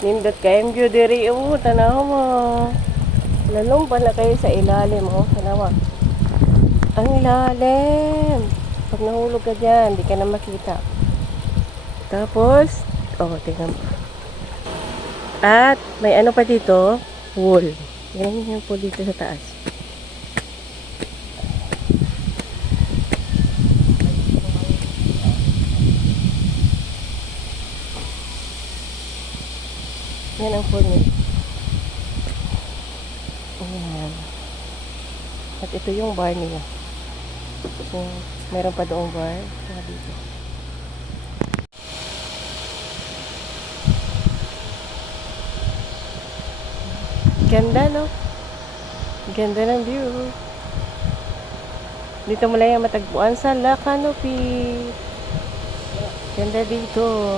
Nindot kayong view diri tanaw mo. Lalong pala kayo sa ilalim tanawa. Ang ilalim. Pag nahulog ka dyan, di ka na makita. Tapos, tingnan mo. At may ano pa dito, pool. Yan yung pool dito sa taas. Yan ang pool niya. Ayan. At ito yung bar niya. So, meron pa doong bar. Saka dito. Ganda, no? Ganda ng view. Dito mo lang yung matagpuan sa La Canopy. Ganda dito.